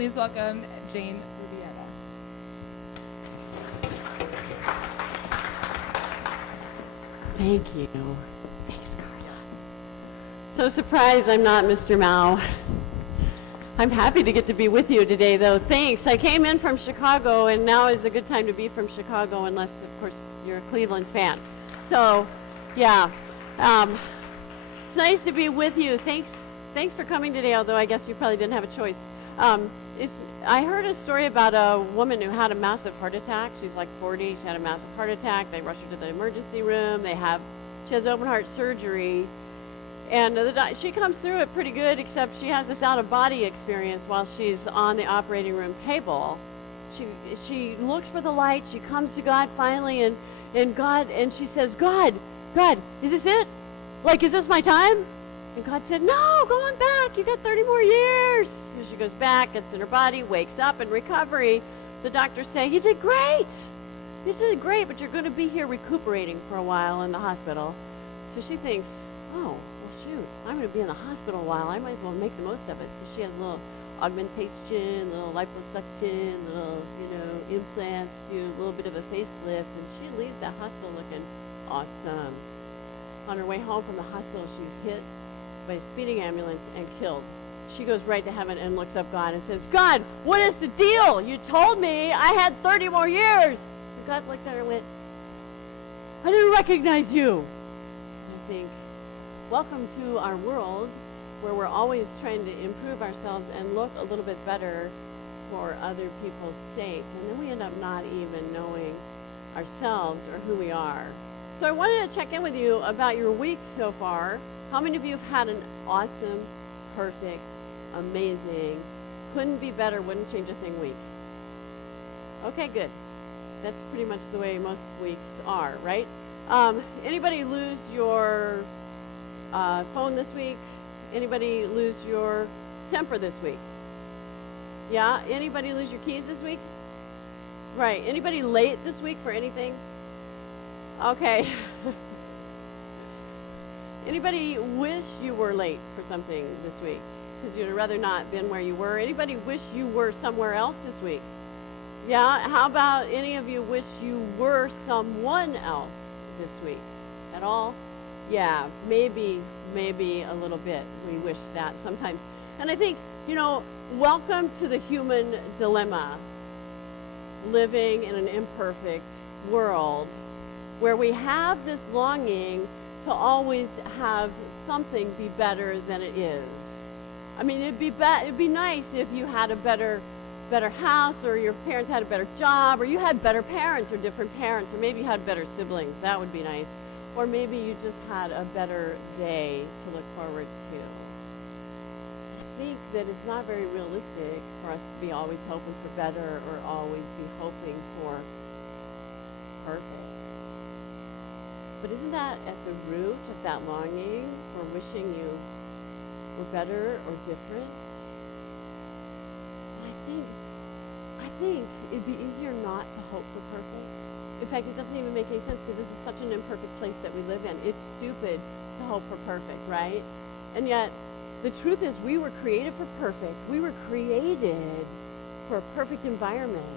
Please welcome Jane Rubietta. Thank you. Thanks, Carla. So surprised I'm not Mr. Mao. I'm happy to get to be with you today, though. Thanks. I came in from Chicago, and now is a good time to be from Chicago, unless, of course, you're a Cleveland's fan. So, yeah. It's nice to be with you. Thanks for coming today, although I guess you probably didn't have a choice. I heard a story about a woman who had a massive heart attack. She's like 40. She had a massive heart attack. They rushed her to the emergency room. She has open heart surgery. And she comes through it pretty good, except she has this out-of-body experience while she's on the operating room table. She looks for the light. She comes to God finally, and she says, God, is this it? Like, is this my time? And God said, no, go on back. You got 30 more years. And she goes back, gets in her body, wakes up in recovery. The doctors say, you did great. You did great, but you're going to be here recuperating for a while in the hospital. So she thinks, oh, shoot, I'm going to be in the hospital a while. I might as well make the most of it. So she has a little augmentation, little liposuction, little, implants, a little bit of a facelift, and she leaves that hospital looking awesome. On her way home from the hospital, she's hit by a speeding ambulance and killed. She goes right to heaven and looks up God and says, God, what is the deal? You told me I had 30 more years. And God looked at her and went, I didn't recognize you. And I think, welcome to our world where we're always trying to improve ourselves and look a little bit better for other people's sake. And then we end up not even knowing ourselves or who we are. So I wanted to check in with you about your week so far. How many of you have had an awesome, perfect, amazing, couldn't be better, wouldn't change a thing week? Okay, good. That's pretty much the way most weeks are, right? Anybody lose your phone this week? Anybody lose your temper this week? Yeah? Anybody lose your keys this week? Right. Anybody late this week for anything? Okay. Anybody wish you were late for something this week because you'd rather not been where you were? Anybody wish you were somewhere else this week? Yeah? How about any of you wish you were someone else this week? At all? Yeah, maybe a little bit. We wish that sometimes. And I think, welcome to the human dilemma, living in an imperfect world where we have this longing to always have something be better than it is. I mean, it'd be nice if you had a better house, or your parents had a better job, or you had better parents or different parents, or maybe you had better siblings. That would be nice. Or maybe you just had a better day to look forward to. I think that it's not very realistic for us to be always hoping for better or always be hoping for perfect. But isn't that at the root of that longing for wishing you were better or different? And I think it'd be easier not to hope for perfect. In fact, it doesn't even make any sense because this is such an imperfect place that we live in. It's stupid to hope for perfect, right? And yet, the truth is we were created for perfect. We were created for a perfect environment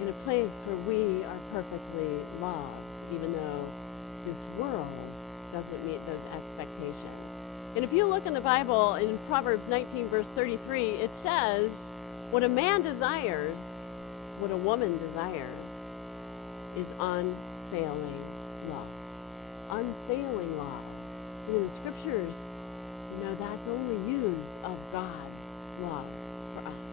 in a place where we are perfectly loved, even though this world doesn't meet those expectations. And if you look in the Bible, in Proverbs 19, verse 33, it says, what a man desires, what a woman desires, is unfailing love. Unfailing love. And in the scriptures, that's only used of God's love for us.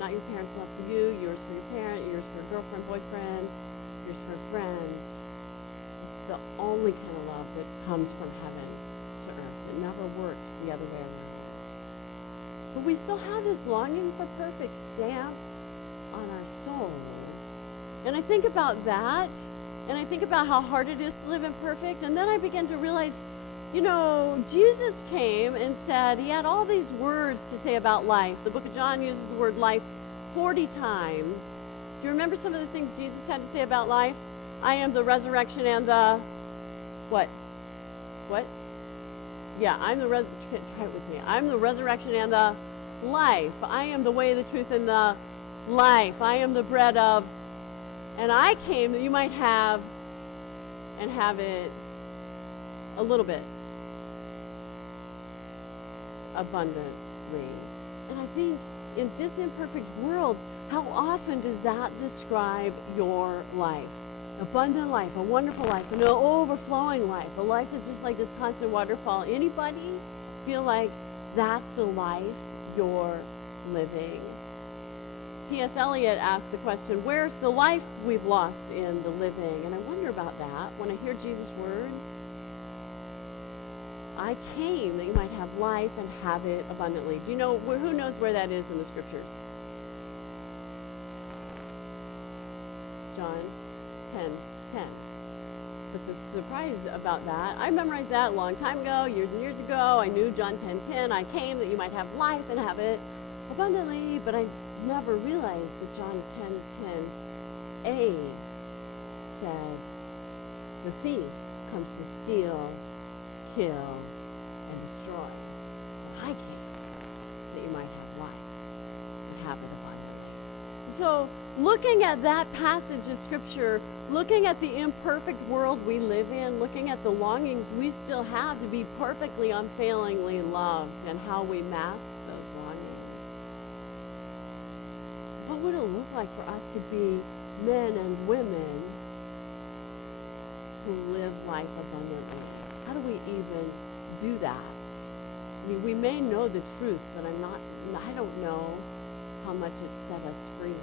Not your parents' love for you, yours for your parent, yours for a girlfriend, boyfriend, yours for a friend. It's the only kind of love that comes from heaven to earth. It never works the other way around. But we still have this longing for perfect stamped on our souls. And I think about that, and I think about how hard it is to live imperfect, and then I begin to realize, Jesus came and said, he had all these words to say about life. The book of John uses the word life 40 times. Do you remember some of the things Jesus had to say about life? I am the resurrection and the, what? Yeah, try it with me. I'm the resurrection and the life. I am the way, the truth, and the life. I am the bread of, and I came that you might have and have it a little bit abundantly. And I think in this imperfect world, how often does that describe your life? Abundant life, a wonderful life, an overflowing life. A life is just like this constant waterfall. Anybody feel like that's the life you're living? T.S. Eliot asked the question, where's the life we've lost in the living? And I wonder about that when I hear Jesus' words. I came that you might have life and have it abundantly. Do you know, who knows where that is in the scriptures? John 10:10. But the surprise about that, I memorized that a long time ago, years and years ago. I knew John 10:10. I came that you might have life and have it abundantly, but I never realized that John 10:10a said, the thief comes to steal, kill, and destroy. But I came that you might have life and have it abundantly. So looking at that passage of Scripture, looking at the imperfect world we live in, looking at the longings we still have to be perfectly, unfailingly loved, and how we mask those longings. What would it look like for us to be men and women who live life abundantly? How do we even do that? I mean, we may know the truth, but I don't know how much it set us free yet.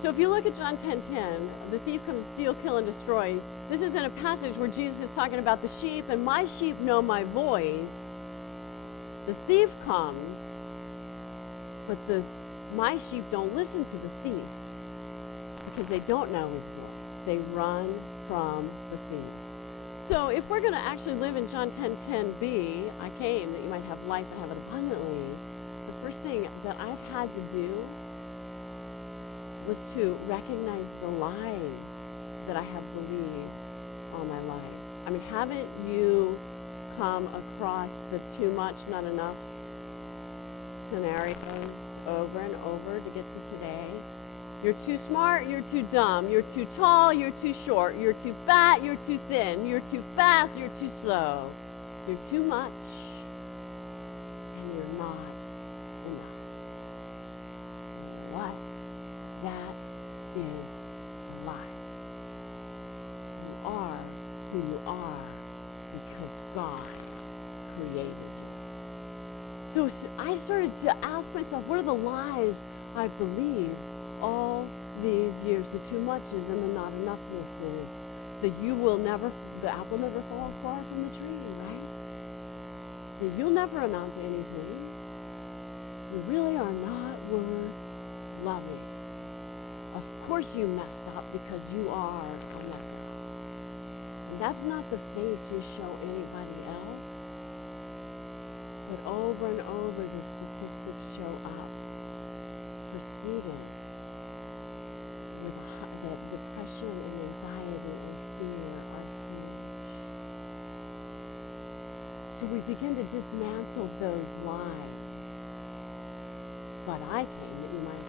So if you look at John 10:10, the thief comes to steal, kill, and destroy. This is in a passage where Jesus is talking about the sheep, and my sheep know my voice. The thief comes, but my sheep don't listen to the thief because they don't know his voice. They run from the thief. So if we're going to actually live in John 10:10b, I came that you might have life and have it abundantly, the first thing that I've had to do was to recognize the lies that I have believed all my life. I mean, haven't you come across the too much, not enough scenarios over and over to get to today? You're too smart, you're too dumb, you're too tall, you're too short, you're too fat, you're too thin, you're too fast, you're too slow. You're too much, and you're not enough. What? That is a lie. You are who you are because God created you. So I started to ask myself, what are the lies I've believed all these years? The too muches and the not enoughnesses. That the apple never falls far from the tree, right? That you'll never amount to anything. You really are not worth loving. Of course you messed up because you are a mess up. And that's not the face you show anybody else. But over and over the statistics show up for students with the depression and anxiety and fear are huge. So we begin to dismantle those lies. But I came that you might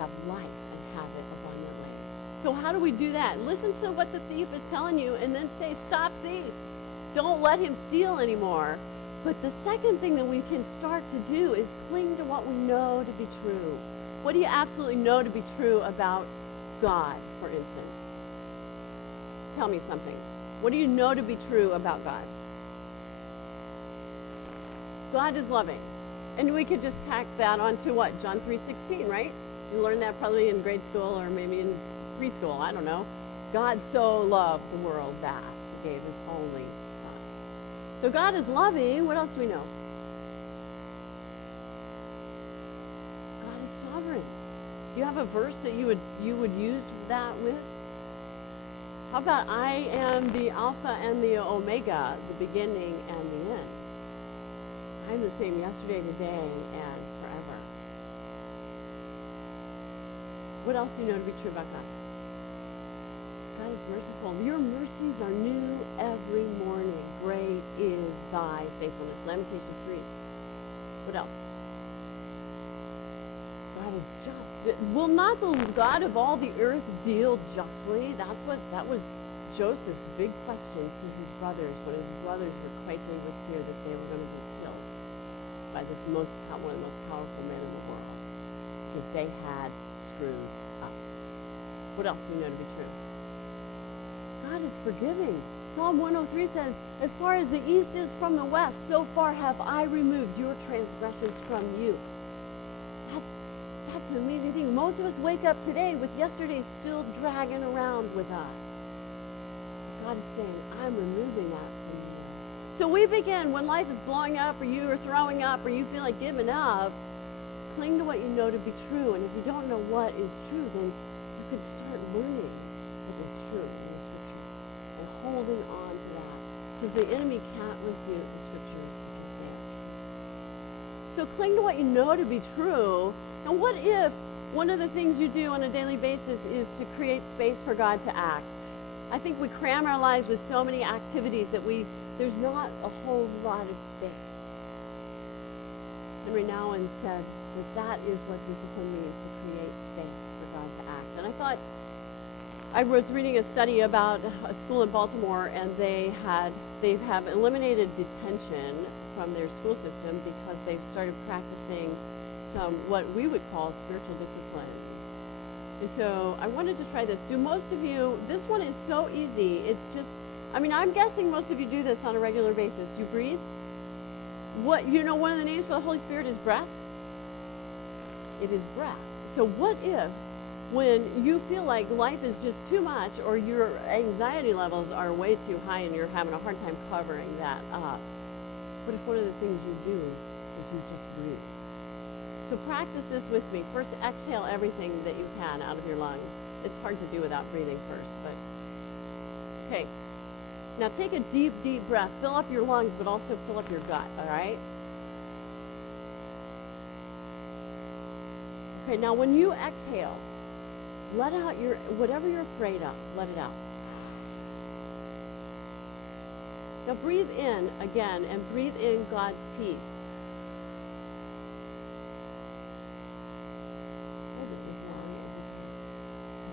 have life and have it abundantly. So how do we do that? Listen to what the thief is telling you and then say, stop thief. Don't let him steal anymore. But the second thing that we can start to do is cling to what we know to be true. What do you absolutely know to be true about God, for instance? Tell me something. What do you know to be true about God? God is loving. And we could just tack that onto what? John 3:16, right? You learned that probably in grade school or maybe in preschool, I don't know. God so loved the world that he gave his only son. So God is loving. What else do we know? God is sovereign. Do you have a verse that you would use that with? How about I am the Alpha and the Omega, the beginning and the end? I'm the same yesterday, today, and forever. What else do you know to be true about God? God is merciful. Your mercies are new every morning. Great is thy faithfulness. Lamentation 3. What else? God is just. Will not the God of all the earth deal justly? That was Joseph's big question to his brothers when his brothers were quaking with fear that they were going to be killed by this one of the most powerful men in the world, because they had screwed up. What else do you know to be true? God is forgiving. Psalm 103 says, as far as the east is from the west, so far have I removed your transgressions from you. That's an amazing thing. Most of us wake up today with yesterday still dragging around with us. God is saying, I'm removing that from you. So we begin, when life is blowing up, or you are throwing up, or you feel like giving up, cling to what you know to be true. And if you don't know what is true, then you can start learning what is true in the scriptures and holding on to that. Because the enemy can't refute the scriptures because they are true. So cling to what you know to be true. And what if one of the things you do on a daily basis is to create space for God to act? I think we cram our lives with so many activities that there's not a whole lot of space. Henry Nouwen said that is what discipline means, to create space for God to act. And I thought, I was reading a study about a school in Baltimore, and they have eliminated detention from their school system because they've started practicing some what we would call spiritual disciplines. And so I wanted to try this. Do most of you, this one is so easy. It's just, I'm guessing most of you do this on a regular basis. You breathe. One of the names for the Holy Spirit is breath. It is breath. So what if, when you feel like life is just too much, or your anxiety levels are way too high and you're having a hard time covering that up, what if one of the things you do is you just breathe? So practice this with me. First, exhale everything that you can out of your lungs. It's hard to do without breathing first, but okay. Now take a deep, deep breath. Fill up your lungs, but also fill up your gut, all right? Okay, now when you exhale, let out whatever you're afraid of, let it out. Now breathe in again, and breathe in God's peace.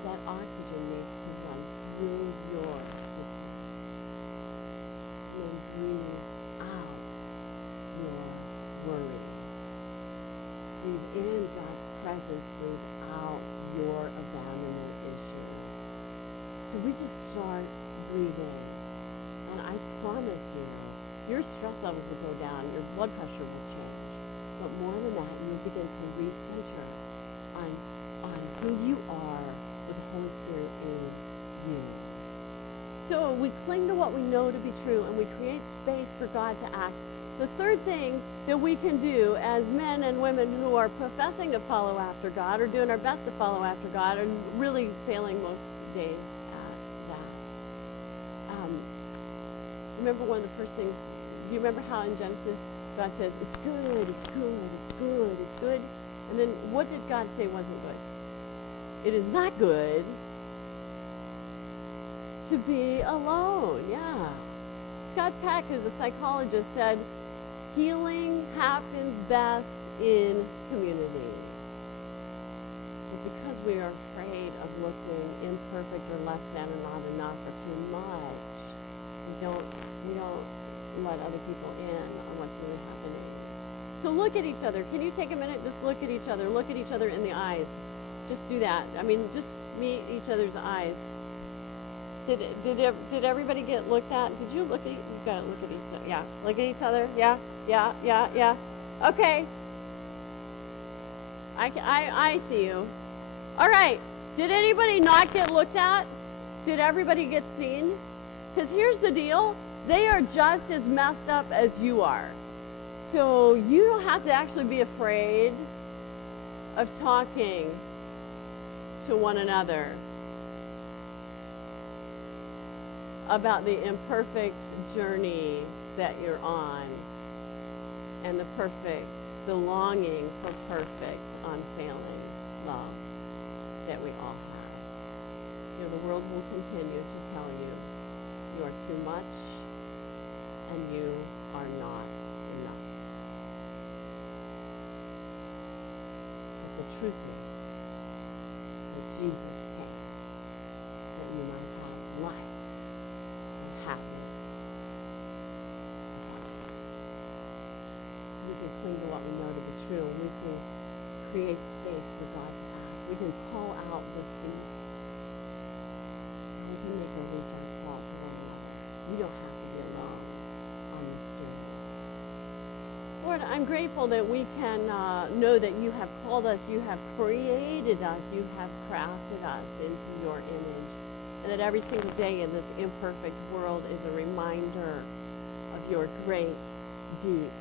That oxygen needs to run through your system. And then breathe out your worry. Breathe in God's presence. Breathe out your abandonment issues. So we just start breathing. And I promise you, your stress levels will go down. Your blood pressure will change. But more than that, you'll begin to recenter on who you are, with the Holy Spirit in you. So we cling to what we know to be true, and we create space for God to act. The third thing that we can do as men and women who are professing to follow after God, or doing our best to follow after God, and really failing most days at that. Remember one of the first things, do you remember how in Genesis God says, it's good, it's good, it's good, it's good? And then what did God say wasn't good? It is not good to be alone. Yeah. Scott Peck, who's a psychologist, said, healing happens best in community. But because we are afraid of looking imperfect or less than or not enough or too much, we don't let other people in on what's really happening. So look at each other. Can you take a minute? Just look at each other. Look at each other in the eyes. Just do that. Just meet each other's eyes. Did everybody get looked at? Did you look at? You gotta look at each other. Yeah. Look at each other. Yeah. Okay. I see you. All right. Did anybody not get looked at? Did everybody get seen? Because here's the deal. They are just as messed up as you are. So you don't have to actually be afraid of talking to one another about the imperfect journey that you're on and the longing for perfect, unfailing love that we all have. The world will continue to tell you you are too much and you are not enough. truth is that Jesus came that you might have life and have it. We can cling to what we know to be true. We can create space for God's path. We can call out the thief. And we can make a reach out call to one another. You don't have to be alone on this journey. Lord, I'm grateful that we can know that you have called us, you have created us, you have crafted us into your image, and that every single day in this imperfect world is a reminder of your great, deep,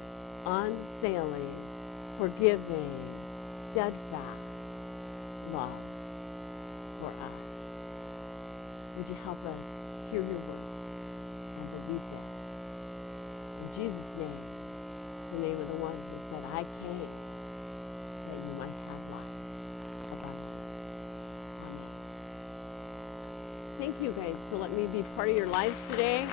unfailing, forgiving, steadfast love for us. Would you help us hear your word and believe it? In Jesus' name, the name of the one who said, I came that you might have life abundantly. Amen. Thank you guys for letting me be part of your lives today.